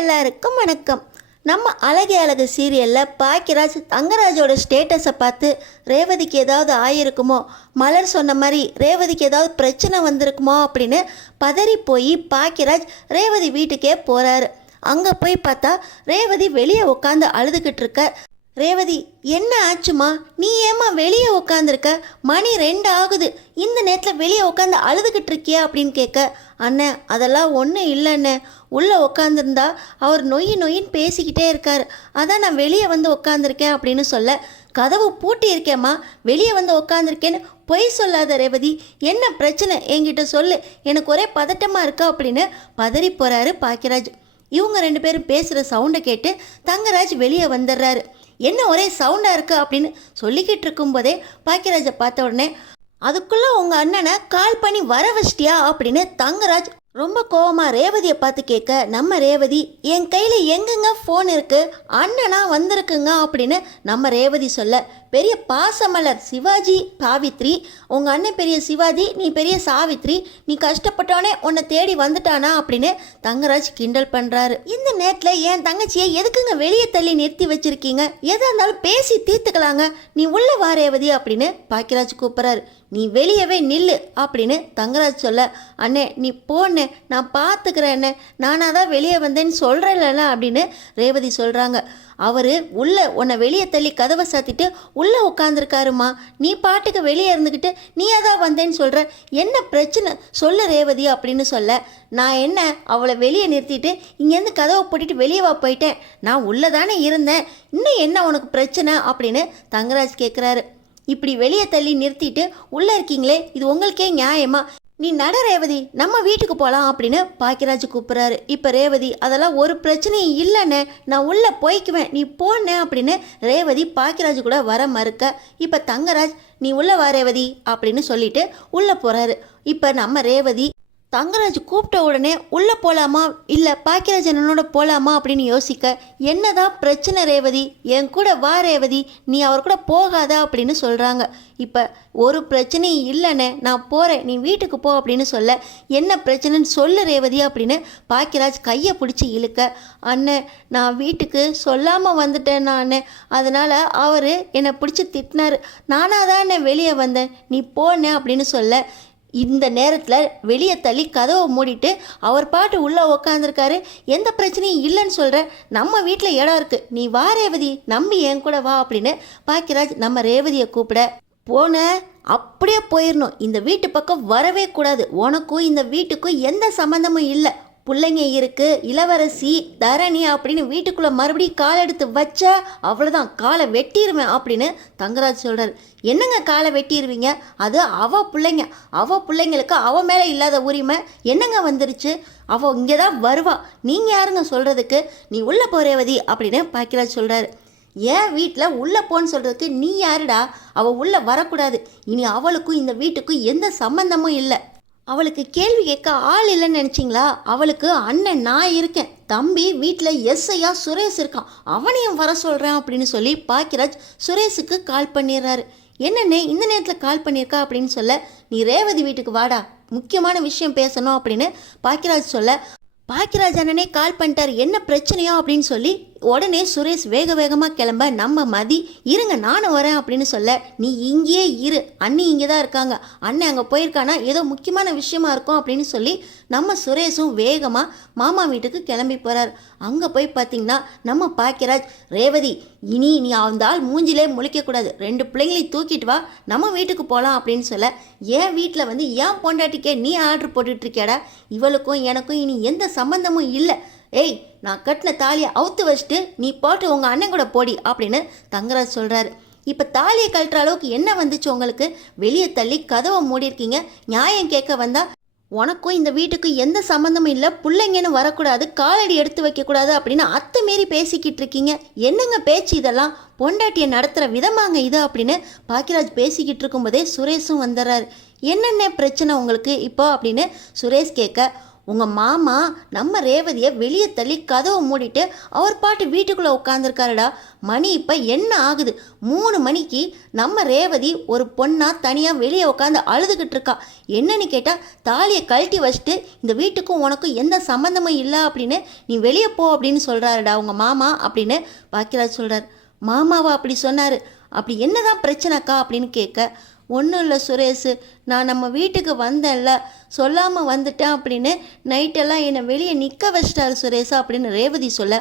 எல்லாருக்கும் வணக்கம். நம்ம அழகே அழகு சீரியலில் பாக்கியராஜ் தங்கராஜோட ஸ்டேட்டஸை பார்த்து ரேவதிக்கு ஏதாவது ஆயிருக்குமோ, மலர் சொன்ன மாதிரி ரேவதிக்கு ஏதாவது பிரச்சனை வந்திருக்குமோ அப்படின்னு பதறி போய் பாக்கியராஜ் ரேவதி வீட்டுக்கே போகிறாரு. அங்கே போய் பார்த்தா ரேவதி வெளியே உட்காந்து அழுதுகிட்டு இருக்க. ரேவதி, என்ன ஆச்சுமா? நீ ஏமா வெளியே உட்காந்துருக்க? மணி 2 ஆகுது. இந்த நேரத்தில் வெளியே உட்காந்து அழுதுகிட்டு இருக்கியா அப்படின்னு கேட்க, அண்ணன் அதெல்லாம் ஒன்றும் இல்லைண்ணே, உள்ளே உட்காந்துருந்தா அவர் நொயின்னு பேசிக்கிட்டே இருக்கார், அதான் நான் வெளியே வந்து உட்காந்துருக்கேன் அப்படின்னு சொல்ல, கதவு பூட்டி இருக்கேம்மா, வெளியே வந்து உட்காந்துருக்கேன்னு பொய் சொல்லாத ரேவதி, என்ன பிரச்சனை என்கிட்ட சொல்லு, எனக்கு ஒரே பதட்டமாக இருக்கா அப்படின்னு பதறி போகிறாரு பாக்கியராஜ். இவங்க 2 பேரும் பேசுகிற சவுண்டை கேட்டு தங்கராஜ் வெளியே வந்துடுறாரு. என்ன ஒரே சவுண்டாக இருக்குது அப்படின்னு சொல்லிக்கிட்டு இருக்கும்போதே பாக்கியராஜை பார்த்த உடனே, அதுக்குள்ளே உங்கள் அண்ணனை கால் பண்ணி வர வச்சிட்டியா அப்படின்னு தங்கராஜ் ரொம்ப கோவமாக ரேவதியை பார்த்து கேட்க, நம்ம ரேவதி, என் கையில் எங்கெங்க ஃபோன் இருக்குது, அண்ணனா வந்திருக்குங்க அப்படின்னு நம்ம ரேவதி சொல்ல, பெரிய பாசமலர் சிவாஜி சாவித்ரி, உங்கள் அண்ணன் பெரிய சிவாஜி, நீ பெரிய சாவித்ரி, நீ கஷ்டப்பட்டோன்னே உன்னை தேடி வந்துட்டானா அப்படின்னு தங்கராஜ் கிண்டல் பண்ணுறாரு. இந்த நேரத்தில் என் தங்கச்சியை எதுக்குங்க வெளியே தள்ளி நிறுத்தி வச்சுருக்கீங்க, எதாக இருந்தாலும் பேசி தீர்த்துக்கலாங்க, நீ உள்ளே வா ரேவதி அப்படின்னு பாக்கியராஜ் கூப்பிட்றாரு. நீ வெளியவே நில்லு அப்படின்னு தங்கராஜ் சொல்ல, அண்ணே நீ போண்ணே, நான் பார்த்துக்கிறேன் அண்ணே, நானாக தான் வெளியே வந்தேன்னு சொல்கிறேன்ல அப்படின்னு ரேவதி சொல்கிறாங்க. அவர் உள்ளே உன்னை வெளியே தள்ளி கதவை சாத்திட்டு உள்ளே உட்காந்துருக்காருமா, நீ பாட்டுக்கு வெளியே இருந்துக்கிட்டு நீயா தான் வந்தேன்னு சொல்கிற, என்ன பிரச்சனை சொல்லு ரேவதி அப்படின்னு சொல்ல, நான் என்ன அவளை வெளியே நிறுத்திட்டு இங்கேருந்து கதவை போட்டுட்டு வெளியே வா போயிட்டேன், நான் உள்ளே தானே இருந்தேன், இன்னும் என்ன உனக்கு பிரச்சனை அப்படின்னு தங்கராஜ் கேட்குறாரு. இப்படி வெளியே தள்ளி நிறுத்திட்டு உள்ளே இருக்கீங்களே, இது உங்களுக்கே நியாயமா? நீ நட ரேவதி, நம்ம வீட்டுக்கு போகலாம் அப்படின்னு பாக்கியராஜ் கூப்பிட்றாரு. இப்போ ரேவதி, அதெல்லாம் ஒரு பிரச்சனையும் இல்லைண்ணே, நான் உள்ளே போய்க்குவேன், நீ போனே அப்படின்னு ரேவதி பாக்கியராஜ் கூட வர மறுக்க, இப்போ தங்கராஜ் நீ உள்ளே வா ரேவதி அப்படின்னு சொல்லிட்டு உள்ளே போகிறாரு. இப்போ நம்ம ரேவதி தங்கராஜ் கூப்பிட்ட உடனே உள்ளே போகலாமா இல்லை பாக்கியராஜ் அண்ணனோட போகலாமா அப்படின்னு யோசிக்க, என்னதான் பிரச்சனை ரேவதி, என் கூட வா ரேவதி, நீ அவர் கூட போகாதா அப்படின்னு சொல்கிறாங்க. இப்போ ஒரு பிரச்சனையும் இல்லைண்ணே, நான் போகிறேன், நீ வீட்டுக்கு போ அப்படின்னு சொல்ல, என்ன பிரச்சனைன்னு சொல்லு ரேவதி அப்படின்னு பாக்கியராஜ் கையை பிடிச்சி இழுக்க, அண்ணன் நான் வீட்டுக்கு சொல்லாமல் வந்துட்டேன் நான், அதனால் அவர் என்னை பிடிச்சி திட்டினார், நானாக தான் என்னை வெளியே வந்தேன், நீ போனேன் அப்படின்னு சொல்ல, இந்த நேரத்தில் வெளியே தள்ளி கதவை மூடிட்டு அவர் பாட்டு உள்ளே உக்காந்துருக்காரு, எந்த பிரச்சனையும் இல்லைன்னு சொல்கிற, நம்ம வீட்டில் இடம் இருக்குது, நீ வா ரேவதி, நம்பி என் கூட வா அப்படின்னு பாக்கியராஜ் நம்ம ரேவதியை கூப்பிட, போன அப்படியே போயிடணும், இந்த வீட்டு பக்கம் வரவே கூடாது, உனக்கும் இந்த வீட்டுக்கும் எந்த சம்மந்தமும் இல்லை, பிள்ளைங்க இருக்கு, இளவரசி தரணி அப்படின்னு வீட்டுக்குள்ளே மறுபடியும் காலை எடுத்து வச்சா அவ்வளோதான், காலை வெட்டிடுவேன் அப்படின்னு தங்கராஜ் சொல்கிறார். என்னங்க காலை வெட்டிடுவீங்க, அது அவள் பிள்ளைங்களுக்கு அவள் மேலே இல்லாத உரிமை என்னங்க வந்துருச்சு, அவள் இங்கே தான் வருவா, நீங்கள் யாருங்க சொல்கிறதுக்கு, நீ உள்ளே போகிறேவதி அப்படின்னு பாக்கியராஜ் சொல்கிறாரு. ஏன் வீட்டில் உள்ளே போன்னு சொல்கிறதுக்கு நீ யாருடா, அவள் உள்ளே வரக்கூடாது, இனி அவளுக்கும் இந்த வீட்டுக்கும் எந்த சம்பந்தமும் இல்லை, அவளுக்கு கேள்வி கேட்க ஆள் இல்லைன்னு நினச்சிங்களா, அவளுக்கு அண்ணன் நான் இருக்கேன், தம்பி வீட்டில் எஸ்ஐயா சுரேஷ் இருக்கான், அவனையும் வர சொல்கிறேன் அப்படின்னு சொல்லி பாக்கியராஜ் சுரேஷுக்கு கால் பண்ணிடுறாரு. என்னண்ணே இந்த நேரத்தில் கால் பண்ணியிருக்கா அப்படின்னு சொல்ல, நீ ரேவதி வீட்டுக்கு வாடா, முக்கியமான விஷயம் பேசணும் அப்படின்னு பாக்கியராஜ் சொல்ல, பாக்கியராஜ் அண்ணனே கால் பண்ணிட்டார், என்ன பிரச்சனையோ அப்படின்னு சொல்லி உடனே சுரேஷ் வேகமாக கிளம்ப, நம்ம மதி இருங்க நானும் வரேன் அப்படின்னு சொல்ல, நீ இங்கேயே இரு, அண்ணி இங்கே தான் இருக்காங்க, அண்ணன் அங்கே போயிருக்கானா ஏதோ முக்கியமான விஷயமா இருக்கும் அப்படின்னு சொல்லி நம்ம சுரேஷும் வேகமாக மாமா வீட்டுக்கு கிளம்பி போகிறார். அங்கே போய் பார்த்திங்கன்னா நம்ம பாக்கியராஜ், ரேவதி இனி நீ அந்த ஆள் மூஞ்சிலே முழிக்கக்கூடாது, 2 பிள்ளைங்களையும் தூக்கிட்டு வா, நம்ம வீட்டுக்கு போகலாம் அப்படின்னு சொல்ல, என் வீட்டில் வந்து ஏன் பொண்டாட்டிக்கே நீ ஆர்டர் போட்டுட்ருக்கியாடா, இவளுக்கும் எனக்கும் இனி எந்த சம்மந்தமும் இல்லை, ஏய் நான் கட்டின தாலியை அவுத்து வச்சுட்டு நீ போட்டு உங்கள் அண்ணன் கூட போடி அப்படின்னு தங்கராஜ் சொல்கிறாரு. இப்போ தாலியை கழட்டுற அளவுக்கு என்ன வந்துச்சு உங்களுக்கு, வெளியே தள்ளி கதவை மூடியிருக்கீங்க, நியாயம் கேட்க வந்தால் உனக்கும் இந்த வீட்டுக்கு எந்த சம்மந்தமும் இல்லை, பிள்ளைங்கன்னு வரக்கூடாது, காலடி எடுத்து வைக்கக்கூடாது அப்படின்னு அத்துமீறி பேசிக்கிட்டு இருக்கீங்க, என்னங்க பேச்சு இதெல்லாம், பொண்டாட்டியை நடத்துகிற விதமாங்க இது அப்படின்னு பாக்கியராஜ் பேசிக்கிட்டு இருக்கும்போதே சுரேஷும் வந்துடுறாரு. என்னென்ன பிரச்சனை உங்களுக்கு இப்போ அப்படின்னு சுரேஷ் கேட்க, உங்கள் மாமா நம்ம ரேவதியை வெளியே தள்ளி கதவை மூடிட்டு அவர் பாட்டு வீட்டுக்குள்ளே உட்காந்துருக்காருடா. மணி இப்போ என்ன ஆகுது? 3 மணிக்கு நம்ம ரேவதி ஒரு பொண்ணாக தனியாக வெளியே உட்காந்து அழுதுகிட்டு இருக்கா. என்னன்னு கேட்டால் தாலியை கழட்டி வச்சுட்டு இந்த வீட்டுக்கும் உனக்கும் எந்த சம்மந்தமும் இல்லை அப்படின்னு நீ வெளியே போ அப்படின்னு சொல்கிறாருடா உங்கள் மாமா அப்படின்னு பாக்கியராஜ் சொல்கிறார். மாமாவா அப்படி சொன்னார்? அப்படி என்னதான் பிரச்சனைக்கா அப்படின்னு கேட்க, ஒன்றும் இல்லை சுரேஷ், நான் நம்ம வீட்டுக்கு வந்தேன்ல, சொல்லாமல் வந்துட்டேன் அப்படின்னு நைட்டெல்லாம் என்னை வெளியே நிற்க வச்சிட்டாரு சுரேஷா அப்படின்னு ரேவதி சொல்ல,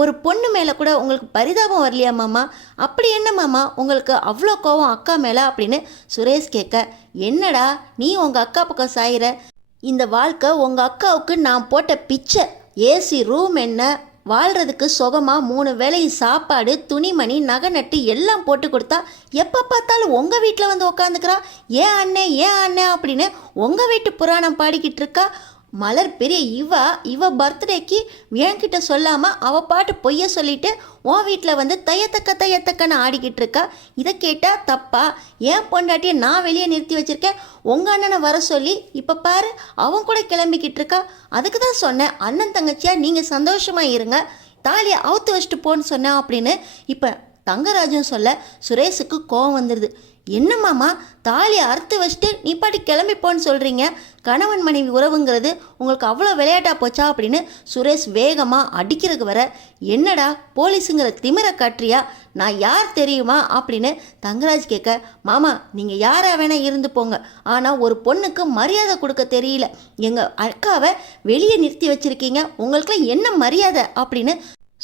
ஒரு பொண்ணு மேலே கூட உங்களுக்கு பரிதாபம் வரலையா மாமா? அப்படி என்ன மாமா உங்களுக்கு அவ்வளோ கோவம் அக்கா மேலே அப்படின்னு சுரேஷ் கேட்க, என்னடா நீ உங்கள் அக்கா பக்கம் சாயிற? இந்த வாழ்க்கை உங்கள் அக்காவுக்கு நான் போட்ட பிச்சை. ஏசி ரூம் என்ன, வாழ்கிறதுக்கு சுகமாக 3 வேளையும் சாப்பாடு, துணிமணி, நகை நட்டு எல்லாம் போட்டு கொடுத்தா எப்போ பார்த்தாலும் உங்கள் வீட்டில் வந்து உக்காந்துக்கிறா. ஏன் அண்ணே அப்படின்னு உங்கள் வீட்டு புராணம் பாடிக்கிட்டு இருக்கா. மலர் பெரிய இவ பர்த்டேக்கு என்கிட்ட சொல்லாமல் அவள் பாட்டு பொய்ய சொல்லிட்டு உன் வீட்டில் வந்து தையத்தக்கன்னு ஆடிக்கிட்டு இருக்கா. இதை கேட்டால் தப்பா? ஏன் பொண்டாட்டியை நான் வெளியே நிறுத்தி வச்சுருக்கேன், உங்கள் அண்ணனை வர சொல்லி இப்போ பாரு அவன் கூட கிளம்பிக்கிட்டு இருக்கா. அதுக்கு தான் சொன்னேன், அண்ணன் தங்கச்சியாக நீங்கள் சந்தோஷமாக இருங்க, தாலியை அவுத்து வச்சுட்டு போன்னு சொன்னேன் அப்படின்னு இப்போ தங்கராஜும் சொல்ல சுரேஷுக்கு கோவம் வந்துடுது. என்ன மாமா தாலியை அறுத்து வச்சுட்டு நீ பாட்டி கிளம்பி போன்னு சொல்கிறீங்க, கணவன் மனைவி உறவுங்கிறது உங்களுக்கு அவ்வளோ விளையாட்டா போச்சா அப்படின்னு சுரேஷ் வேகமாக அடிக்கிறதுக்கு வர, என்னடா போலீஸுங்கிற திமிரை காட்டுறியா, நான் யார் தெரியுமா அப்படின்னு தங்கராஜ் கேட்க, மாமா நீங்கள் யாராக வேணால் இருந்து போங்க, ஆனால் ஒரு பொண்ணுக்கு மரியாதை கொடுக்க தெரியல, எங்கள் அக்காவை வெளியே நிறுத்தி வச்சுருக்கீங்க, உங்களுக்குலாம் என்ன மரியாதை அப்படின்னு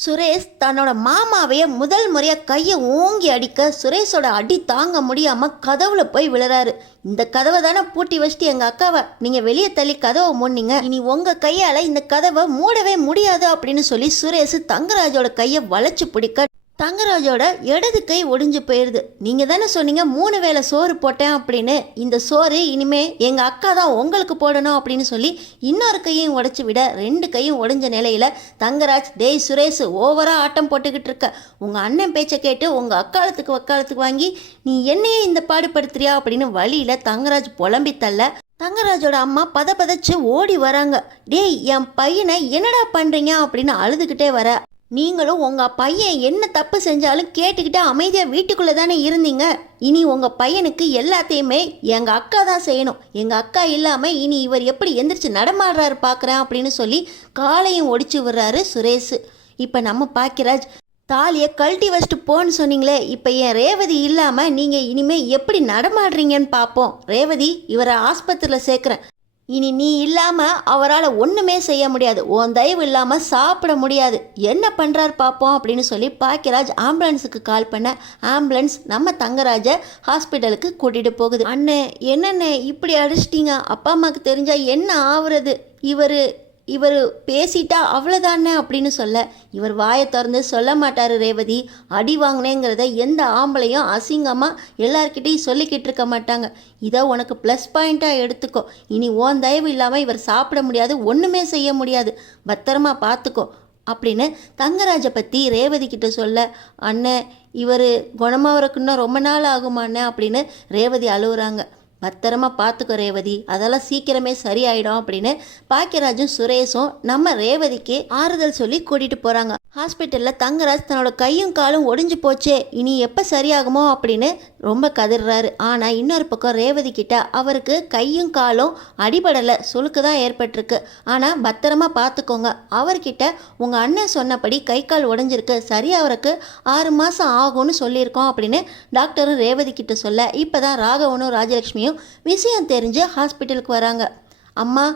சுரேஷ் தன்னோட மாமாவையே முதல் முறையாக கையை ஓங்கி அடிக்க சுரேஷோட அடி தாங்க முடியாமல் கதவுல போய் விழுறாரு. இந்த கதவை தானே பூட்டி வச்சுட்டு எங்கள் அக்காவை நீங்கள் வெளியே தள்ளி கதவை மூடினீங்க, இனி உங்கள் கையால் இந்த கதவை மூடவே முடியாது அப்படின்னு சொல்லி சுரேஷ் தங்கராஜோட கையை வளைச்சு பிடிக்க தங்கராஜோட இடது கை ஒடிஞ்சு போயிடுது. நீங்கள் தானே சொன்னீங்க 3 வேளை சோறு போட்டேன் அப்படின்னு, இந்த சோறு இனிமே எங்கள் அக்கா தான் உங்களுக்கு போடணும் அப்படின்னு சொல்லி இன்னொரு கையும் உடைச்சி விட 2 கையும் உடைஞ்ச நிலையில் தங்கராஜ், டேய் சுரேஷ் ஓவராக ஆட்டம் போட்டுக்கிட்டு இருக்க, உங்கள் அண்ணன் பேச்சை கேட்டு உங்கள் வக்காலத்துக்கு வாங்கி நீ என்னையே இந்த பாடுபடுத்துறியா அப்படின்னு வழியில் தங்கராஜ் புலம்பி தள்ள தங்கராஜோட அம்மா பதச்சு ஓடி வராங்க. டேய் என் பையனை என்னடா பண்ணுறீங்க அப்படின்னு அழுதுகிட்டே வர, நீங்களும் உங்கள் பையன் என்ன தப்பு செஞ்சாலும் கேட்டுக்கிட்டு அமைதியாக வீட்டுக்குள்ளே தானே இருந்தீங்க, இனி உங்கள் பையனுக்கு எல்லாத்தையுமே எங்கள் அக்கா தான் செய்யணும், எங்கள் அக்கா இல்லாமல் இனி இவர் எப்படி எந்திரிச்சு நடமாடுறாரு பார்க்குறேன் அப்படின்னு சொல்லி காலையும் ஒடிச்சு விடுறாரு சுரேஷ். இப்போ நம்ம பாக்கியராஜ், தாலியை கழட்டி வச்சுட்டு போன்னு சொன்னீங்களே, இப்போ என் ரேவதி இல்லாமல் நீங்கள் இனிமேல் எப்படி நடமாடுறீங்கன்னு பார்ப்போம், ரேவதி இவரை ஆஸ்பத்திரியில் சேர்க்குறேன், இனி நீ இல்லாமல் அவரால் ஒன்றுமே செய்ய முடியாது, உன் தயவு இல்லாமல் சாப்பிட முடியாது, என்ன பண்ணுறாரு பார்ப்போம் அப்படின்னு சொல்லி பாக்கியராஜ் ஆம்புலன்ஸுக்கு கால் பண்ண ஆம்புலன்ஸ் நம்ம தங்கராஜை ஹாஸ்பிட்டலுக்கு கூட்டிகிட்டு போகுது. அண்ணே என்னண்ணே இப்படி அடிச்சிட்டிங்க, அப்பா அம்மாவுக்கு தெரிஞ்சால் என்ன ஆகுறது, இவர் பேசிட்டா அவ்வளோதானே அப்படின்னு சொல்ல, இவர் வாயை திறந்து சொல்ல மாட்டார் ரேவதி, அடி வாங்கினேங்கிறத எந்த ஆம்பளையும் அசிங்கமாக எல்லார்கிட்டையும் சொல்லிக்கிட்டு இருக்க மாட்டாங்க, இதை உனக்கு ப்ளஸ் பாயிண்ட்டாக எடுத்துக்கோ, இனி ஓன் தயவு இல்லாமல் இவர் சாப்பிட முடியாது, ஒன்றுமே செய்ய முடியாது, பத்திரமா பார்த்துக்கோ அப்படின்னு தங்கராஜை பற்றி ரேவதி கிட்ட சொல்ல, அண்ணன் இவர் குணமாகறக்குன்னா ரொம்ப நாள் ஆகுமாண்ணே அப்படின்னு ரேவதி அழுகுறாங்க. பத்திரமா பார்த்துக்கோ ரேவதி, அதெல்லாம் சீக்கிரமே சரியாயிடும் அப்படின்னு பாக்கியராஜும் சுரேஷும் நம்ம ரேவதிக்கு ஆறுதல் சொல்லி கூட்டிகிட்டு போகிறாங்க. ஹாஸ்பிட்டலில் தங்கராஜ் தன்னோட கையும் காலும் ஒடிஞ்சு போச்சே, இனி எப்போ சரியாகுமோ அப்படின்னு ரொம்ப கதறாரு. ஆனால் இன்னொரு பக்கம் ரேவதி கிட்ட அவருக்கு கையும் காலும் அடிபடலை, சுளுக்கு தான் ஏற்பட்டிருக்கு, ஆனால் பத்திரமா பார்த்துக்கோங்க, அவர்கிட்ட உங்கள் அண்ணன் சொன்னபடி கை கால் உடஞ்சிருக்கு, சரியாகிறதுக்கு 6 மாதம் ஆகும்னு சொல்லியிருக்கோம் அப்படின்னு டாக்டரும் ரேவதி கிட்ட சொல்ல, இப்போ தான் ராகவனும் ராஜலட்சுமியும் விஷயம் தெரிஞ்சு ஹாஸ்பிட்டலுக்கு வராங்க. அம்மா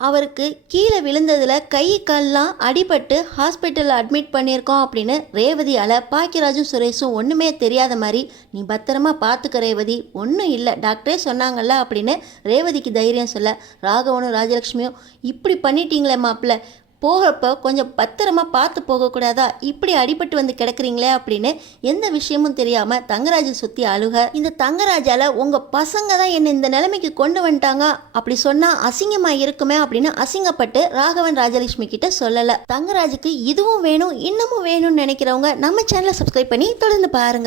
அவருக்கு கீழே விழுந்ததில் கை கால்லாம் அடிபட்டு ஹாஸ்பிட்டலில் அட்மிட் பண்ணியிருக்கோம் அப்படின்னு ரேவதி பாக்கியராஜும் சுரேஷும் ஒன்றுமே தெரியாத மாதிரி, நீ பத்திரமா பார்த்துக்க ரேவதி, ஒன்றும் இல்லை டாக்டரே சொன்னாங்கல்ல அப்படின்னு ரேவதிக்கு தைரியம் சொல்ல, ராகவனும் ராஜலட்சுமியும் இப்படி பண்ணிட்டீங்களே மாப்பிள்ள, போகிறப்போ கொஞ்சம் பத்திரமா பார்த்து போகக்கூடாதா, இப்படி அடிபட்டு வந்து கிடக்குறீங்களே அப்படின்னு எந்த விஷயமும் தெரியாமல் தங்கராஜை சுற்றி அழுக, இந்த தங்கராஜால் உங்கள் பசங்க தான் என்னை இந்த நிலைமைக்கு கொண்டு வந்துட்டாங்க, அப்படி சொன்னால் அசிங்கமாக இருக்குமே அப்படின்னு அசிங்கப்பட்டு ராகவன் ராஜலட்சுமி கிட்ட சொல்லலை. தங்கராஜுக்கு இதுவும் வேணும் இன்னமும் வேணும்னு நினைக்கிறவங்க நம்ம சேனலை சப்ஸ்கிரைப் பண்ணி தொடர்ந்து பாருங்கள்.